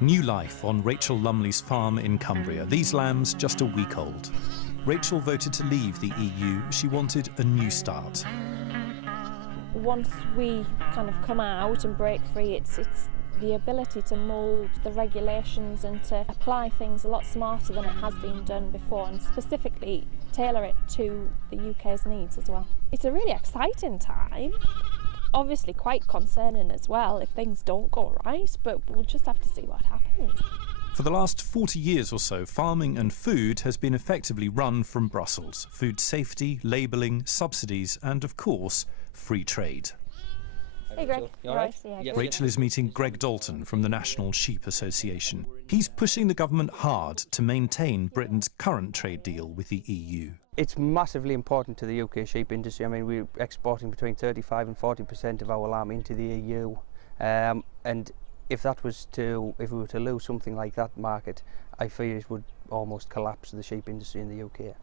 New life on Rachel Lumley's farm in Cumbria. These lambs just a week old. Rachel voted to leave the EU. She wanted a new start. Once we kind of come out and break free, it's the ability to mould the regulations and to apply things a lot smarter than it has been done before, and specifically tailor it to the UK's needs as well. It's a really exciting time. Obviously quite concerning as well if things don't go right, but we'll just have to see what happens. For the last 40 years or so, farming and food has been effectively run from Brussels. Food safety, labelling, subsidies and, of course, free trade. Hey Greg. You all right? Yeah. Rachel is meeting Greg Dalton from the National Sheep Association. He's pushing the government hard to maintain Britain's current trade deal with the EU. It's massively important to the UK sheep industry. I mean, we're exporting between 35 and 40% of our lamb into the EU, and if we were to lose something like that market, I fear it would almost collapse the sheep industry in the UK.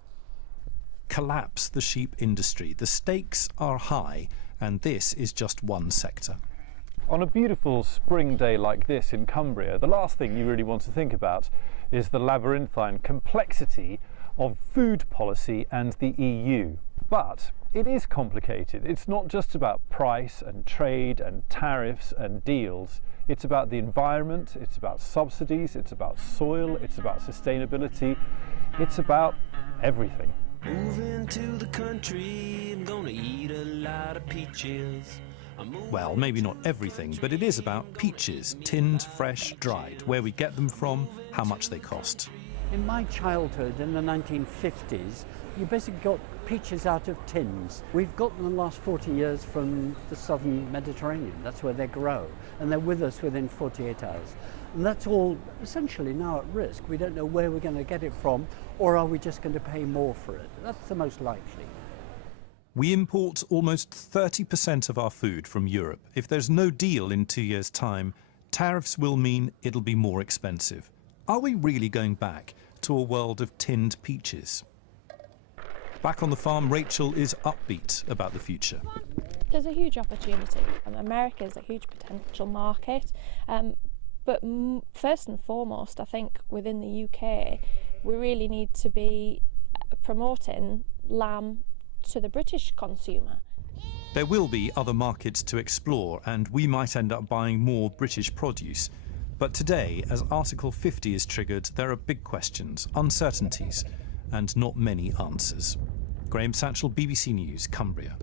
Collapse the sheep industry. The stakes are high, and this is just one sector. On a beautiful spring day like this in Cumbria, the last thing you really want to think about is the labyrinthine complexity of food policy and the EU. But it is complicated. It's not just about price and trade and tariffs and deals. It's about the environment, it's about subsidies, it's about soil, it's about sustainability, it's about everything. Moving to the country, I'm gonna eat a lot of peaches. Well, maybe not everything, but it is about peaches, tinned, fresh, dried, where we get them from, how much they cost. In my childhood, in the 1950s, you basically got peaches out of tins. We've got them the last 40 years from the southern Mediterranean. That's where they grow, and they're with us within 48 hours. And that's all essentially now at risk. We don't know where we're going to get it from, or are we just going to pay more for it? That's the most likely. We import almost 30% of our food from Europe. If there's no deal in 2 years' time, tariffs will mean it'll be more expensive. Are we really going back to a world of tinned peaches? Back on the farm, Rachel is upbeat about the future. There's a huge opportunity. America is a huge potential market, but first and foremost, I think within the UK, we really need to be promoting lamb to the British consumer. There will be other markets to explore, and we might end up buying more British produce. But today, as Article 50 is triggered, there are big questions, uncertainties, and not many answers. Graham Satchell, BBC News, Cumbria.